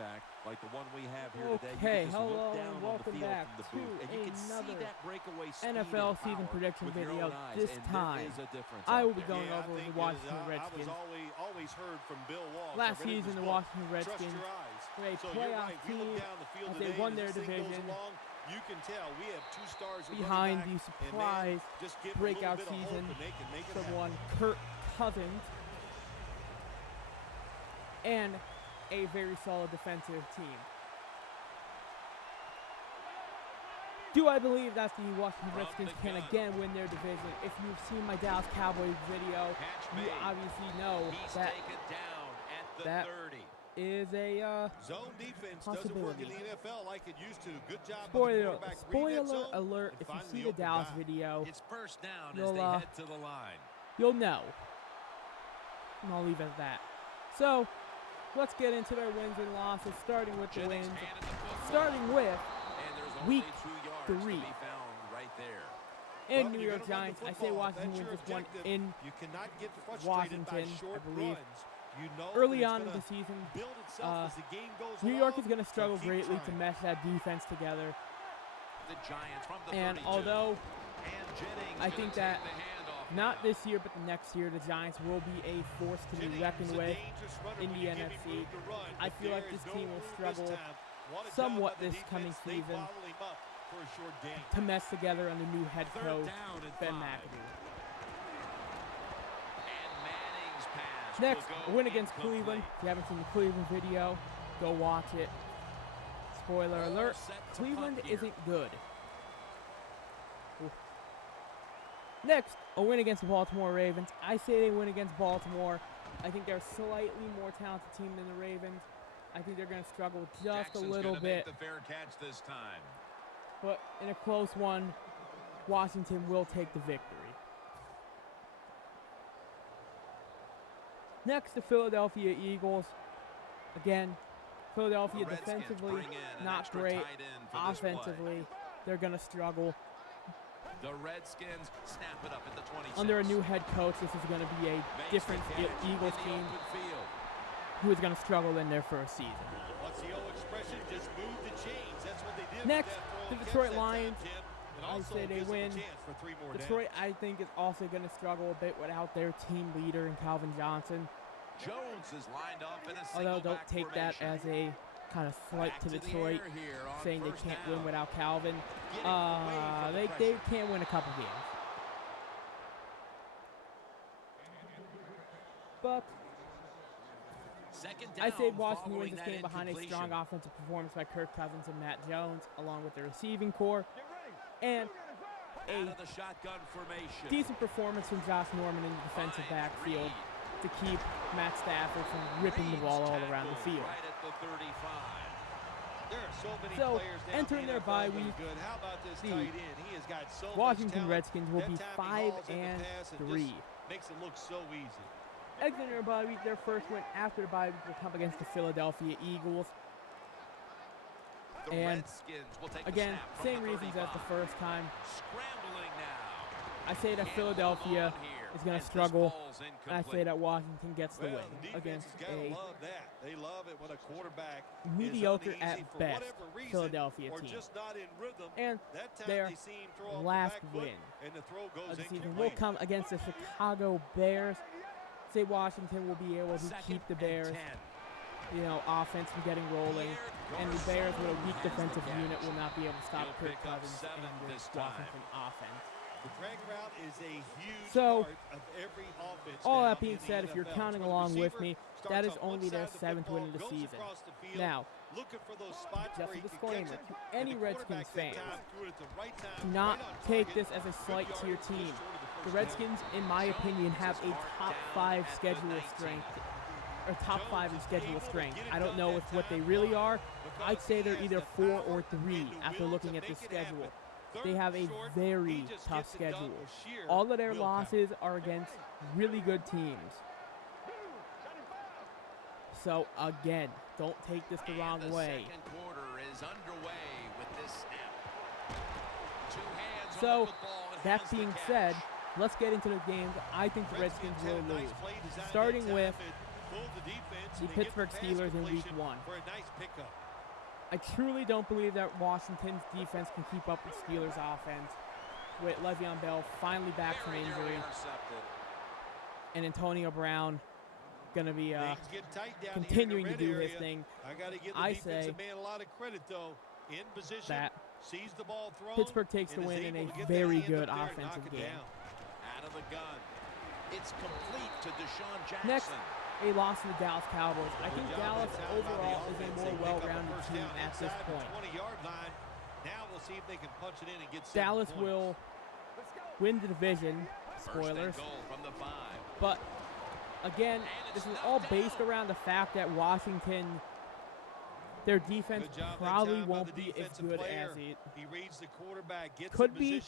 quarterback like the one we have here today. Okay, you hello look down and welcome on the field back from the to booth, and you can see another that breakaway speed NFL and season power prediction with your video. own eyes, This and time, there is a difference I out will be there. going over the Washington Redskins. I was always heard from Bill Walsh. Last season, the Washington Redskins were a playoff team as they won their division. You can tell we have two stars behind the surprise breakout season from one Kirk Cousins and a very solid defensive team. Do I believe that the Washington Redskins can again win their division? If you've seen my Dallas Cowboys video, you obviously know that that is a zone defense possibility. doesn't work in the NFL like it used to. Good job. Spoiler alert, if you see the Dallas video, you'll know. And I'll leave it at that. So, let's get into their wins and losses, starting with the wins. Starting with Week 3. In New York Giants, I say Washington wins this one in Washington, I believe. Early on in the season, New York is going to struggle greatly to mesh that defense together. And although I think that not this year, but the next year, the Giants will be a force to be reckoned with in the NFC. I feel like this team will struggle somewhat this coming season to mess together under new head coach Ben McAdoo. Next, a win against Cleveland. If you haven't seen the Cleveland video, go watch it. Spoiler alert, Cleveland isn't good. Ooh. Next, a win against the Baltimore Ravens. I say they win against Baltimore. I think they're a slightly more talented team than the Ravens. I think they're going to struggle just a little bit. The fair catch this time. But in a close one, Washington will take the victory. Next, the Philadelphia Eagles. Again, Philadelphia defensively, not great. Offensively, they're going to struggle. The Redskins snap it up at the 26. Under a new head coach, this is going to be a different Eagles team who is going to struggle in their first season. What's the old expression? Just move the chains. That's what they did. Next, the Detroit Lions. I say they win. Detroit, I think, is also going to struggle a bit without their team leader in Calvin Johnson. Jones is lined up in a although don't take that as a kind of slight to Detroit, saying they can't win without Calvin. They can win a couple games. But I say Washington wins this game behind a strong offensive performance by Kirk Cousins and Matt Jones, along with the receiving core, and a decent performance from Josh Norman in the defensive backfield to keep Matt Stafford from ripping the ball all around the field. So, entering their bye week, the Washington Redskins will be 5-3. Makes it look so easy. Exiting their bye week, their first win after the bye week will come against the Philadelphia Eagles. And again, same reasons as the first time. I say that Philadelphia is going to struggle, and I say that Washington gets the win against a mediocre at best Philadelphia team. And their last win of the season will come against the Chicago Bears. Say Washington will be able to keep the Bears, offense from getting rolling, and the Bears with a weak defensive unit will not be able to stop Kirk Cousins and the Washington offense. The drag route is a huge part of every offense. All that being said, if you're counting along with me, that is only their 7th win of the season. Now, just a disclaimer to any Redskins fans, do not take this as a slight to your team. The Redskins, in my opinion, have a top 5 schedule strength, or top 5 in schedule strength. I don't know if what they really are. I'd say they're either 4 or 3 after looking at the schedule. They have a very tough schedule. All of their losses are against really good teams. So again, don't take this the wrong way. So that being said, let's get into the games I think the Redskins will lose. Starting with the Pittsburgh Steelers in Week 1. For a nice pickup. I truly don't believe that Washington's defense can keep up with Steelers' offense, with Le'Veon Bell finally back from injury, and Antonio Brown going to be continuing to do his thing. I say man a lot of credit, though. In position, that sees the ball thrown, Pittsburgh takes the win in a very good offensive game. Out of the gun. It's complete to Deshaun Jackson. Next, a loss to the Dallas Cowboys. I think Dallas overall is a more well-rounded team at this point. Dallas will win the division, spoilers, but again, this is all based around the fact that Washington, their defense probably won't be as good as it could be.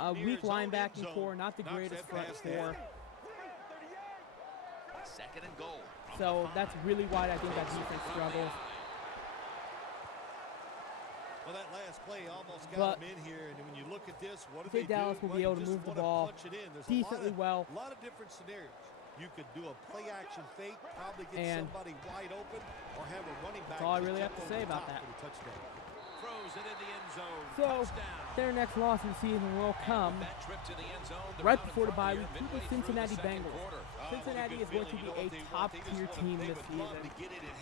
A weak linebacking core, not the greatest front four. Second and goal. So that's really why I think that defense struggles. Well, that last play almost got him in here, and when you look at this, what do they do? Dallas will be able to move the ball decently well. A lot of different scenarios. You could do a play-action fake, probably get somebody wide open, or have a running back. That's all I really have to say about that. Throws it in the end zone. So their next loss of the season will come right before the bye week to the Cincinnati Bengals. Cincinnati is going to be a top-tier team this season,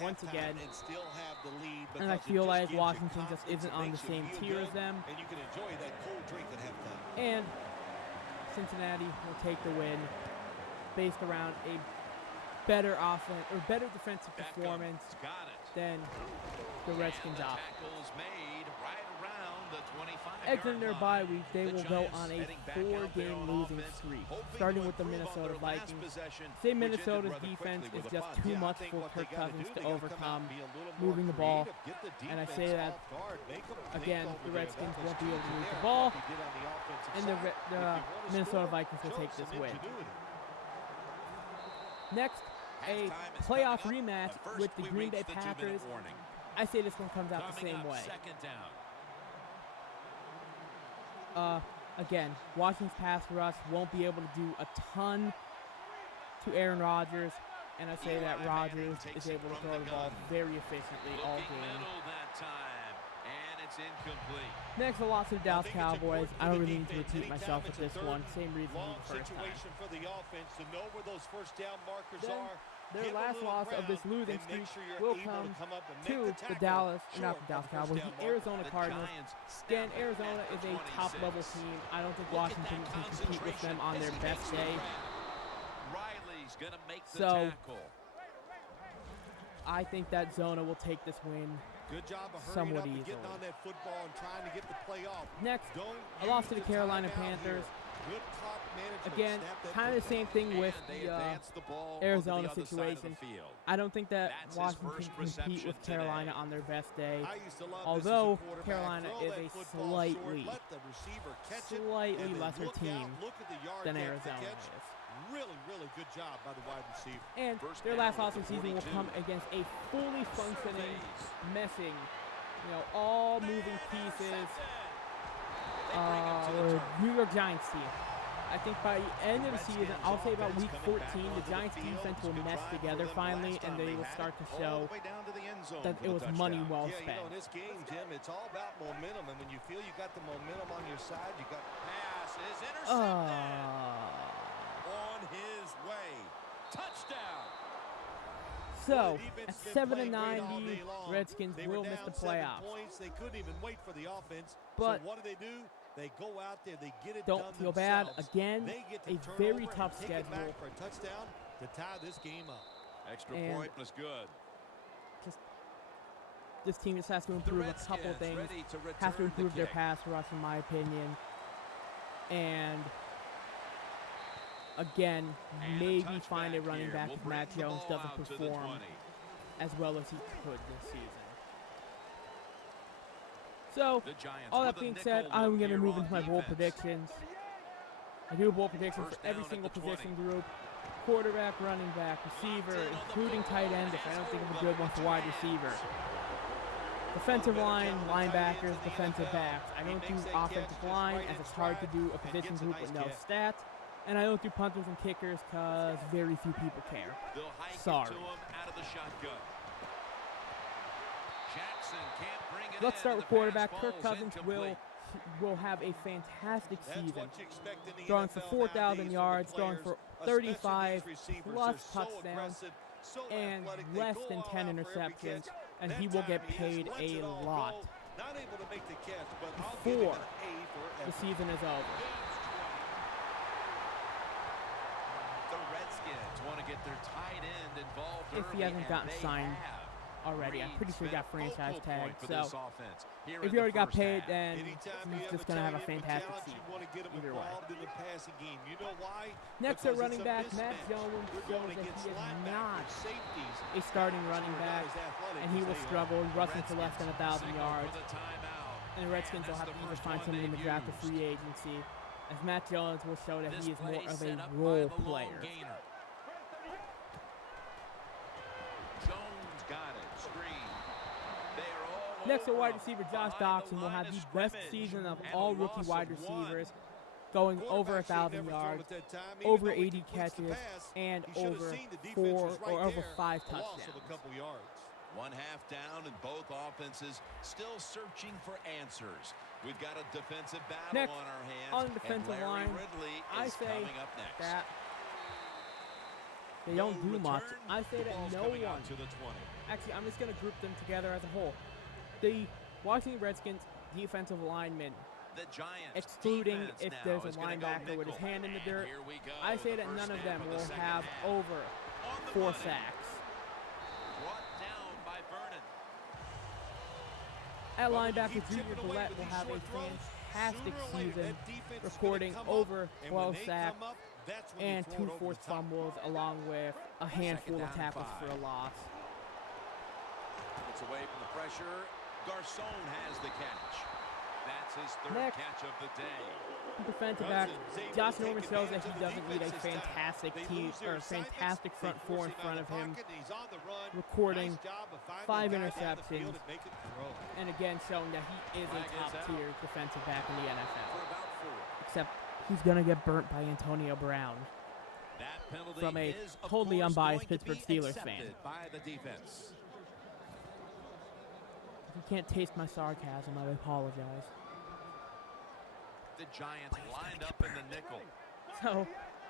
once again. And I feel like Washington just isn't on the same tier as them. And Cincinnati will take the win based around a better offense or better defensive performance than the Redskins offense. Exiting their bye week, they will go on a 4-game losing streak, starting with the Minnesota Vikings. Say Minnesota's defense is just too much for Kirk Cousins to overcome, moving the ball. And I say that, again, the Redskins won't be able to move the ball, and the Minnesota Vikings will take this win. Next, a playoff rematch with the Green Bay Packers. I say this one comes out the same way. Again, Washington's pass rush won't be able to do a ton to Aaron Rodgers, and I say that Rodgers is able to throw the ball very efficiently all game. Next, a loss to the Dallas Cowboys. I don't really need to repeat myself with this one. Same reason for the first time. Their last loss of this losing streak will come to the Dallas Cowboys, the Arizona Cardinals. Again, Arizona is a top-level team. I don't think Washington can compete with them on their best day. So, I think that Zona will take this win somewhat easily. Next, a loss to the Carolina Panthers. Again, kind of the same thing with the Arizona situation. I don't think that Washington can compete with Carolina on their best day, although Carolina is a slightly lesser team than Arizona is. Really good job by the wide receiver. And their last loss of the season will come against a fully functioning, messing, all moving pieces, New York Giants team. I think by the end of the season, I'll say about week 14, the Giants defense will mesh together finally, and they will start to show that it was money well spent. In this game, Jim, it's all about momentum, and when you feel you got the momentum on your side, you got pass is intercepted on his way. Touchdown. So, at 7-9, the Redskins will miss the playoffs. They couldn't even wait for the offense. But so what do? They go out there, they get it don't done feel bad. themselves. Again, a very tough schedule. For a touchdown to tie this game up. Extra point was good. This team just has to improve a couple of things. Has to improve their pass rush, in my opinion. And again, maybe find a running back if Matt Jones doesn't perform as well as he could this season. So, all that being said, I'm going to move into my bold predictions. I do bold predictions for every single position group. Quarterback, running back, receiver, including tight end, if I don't think of a good one for wide receiver. Defensive line, linebackers, defensive backs. I don't do offensive line as it's hard to do a position group with no stats. And I don't do punters and kickers because very few people care. They'll hike Sorry. it to him out of the shotgun. Jackson can't bring it Let's in, start and with the quarterback. pass Kirk falls Cousins incomplete. will have a fantastic That's season. what you expect in the Throwing for NFL 4,000 nowadays yards, from the throwing for players, especially 35 these receivers. plus They're so touchdowns, aggressive, so and athletic. They less go than all 10 out for every interceptions, catch. and That he will get time he paid just lets a it all lot go. Not able to make the catch, but I'll give him before an A for the effort. season is over. The Redskins want to get their tight end involved If he early, hasn't and gotten they signed have. already. I'm pretty sure he got Reed's franchise focal point tagged. for So this offense here if in he the already got first paid, half. then Anytime you he's have just a going to have a tight end with fantastic talent, season. you want to get him Either way. involved in the passing game. You know why? Next Because at running it's a back, Matt mismatch. Jones We're shows going that against he is linebackers, not safeties, a starting guys running who are not back, as athletic and he as will they are. struggle The rushing for less than 1,000 Redskins yards. signal for the timeout. And the Redskins will have to either find somebody in the draft or free agency, as Matt Jones will show that he is more of a role player. Jones got it. Screen. They are all Next at over wide him. receiver, Josh Behind the Doxson will line have of the best scrimmage. season of And all a rookie loss wide of one. receivers, going over Quarterback should 1,000 never throw yards, at that time, even over though he 80 completes the catches, pass. and He should have over seen the defense 4 was right or over there. 5 A loss of a touchdowns. couple yards. One half down, and both offenses still searching for answers. We've got a defensive battle Next, on our hands. on the defensive and Larry line, Ridley I is say coming up next. that they don't do much. I say that Ball's no coming one. out to the 20. Actually, I'm just going to group them together as a whole. The Washington Redskins defensive linemen, The Giants excluding defense if now there's a is gonna go linebacker with his nickel. hand in the And dirt, here we go, I say the that none first of snap them of the will second have half. over On the 4 money. sacks. Brought down by Vernon. At Well, when you linebacker, keep Junior chipping away Gillette with will these have a short throws, fantastic sooner or later season, that defense is recording gonna come up, over and when 12 they sacks come up, that's when you and throw it 2 over the forced top. fumbles, along with a handful of down and tackles 5. for a loss. Gets away from the pressure. Garcon has the catch. That's his third Next. catch of the day. Defensive back, Cousins able Josh to take Norman shows that advantage he of the doesn't need a defense this time. fantastic They team lose their or assignments, fantastic they front force four in him out front of him, pocket, and he's on the run. recording Nice job of finding 5 the guy down the interceptions, field and making the throw. and again showing that he is a Flag is out. top-tier defensive back in the For NFL. about 4. Except he's going to get burnt by Antonio Brown. That penalty From a is, of totally course, unbiased going to Pittsburgh be Steelers fan. accepted by the defense. If you can't taste my sarcasm, I apologize. The Giants lined up in the nickel. So,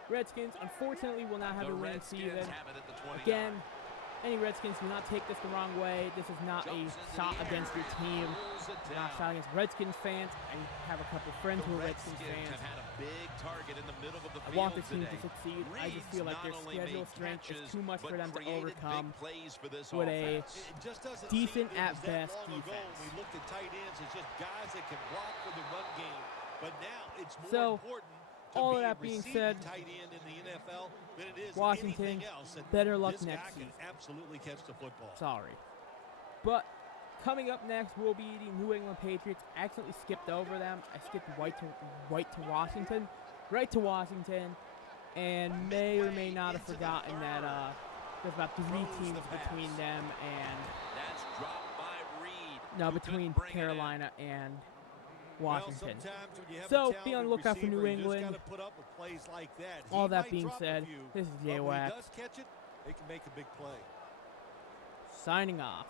Redskins, unfortunately, will not have The a winning Redskins season. have it at the 29. Again, any Redskins do not take this the wrong way. This is not a Jumps into shot the against air your and team. pulls it Not a down. shot against Redskins fans. I have a couple friends The who are Redskins Redskins fans. have had a big target in the middle of the I field want this team to today. succeed. I just Reed's feel like not their only schedule made strength is catches, too much for but them to created overcome big plays for this with a offense. It just doesn't decent seem it at was that best long ago defense. when we looked at tight ends as just guys that can block for the run game. But now it's more So, important to all be of a that being receiving said, tight end in the NFL than it is Washington, anything else. And better luck this next guy season. can absolutely catch the football. Sorry. But coming up next will be the New England Patriots. I accidentally skipped over them. I skipped right to Washington, and may or may not have forgotten that there's about 3 teams between them and That's dropped by Reed. no, who between couldn't bring it in. Carolina and Well, Washington. sometimes when you have So, a be on the talented lookout for New receiver, you just England. gotta put up with plays like that. All He that might being drop a said, few, this is but Jay when he Wax does catch it, they can make a big play. signing off.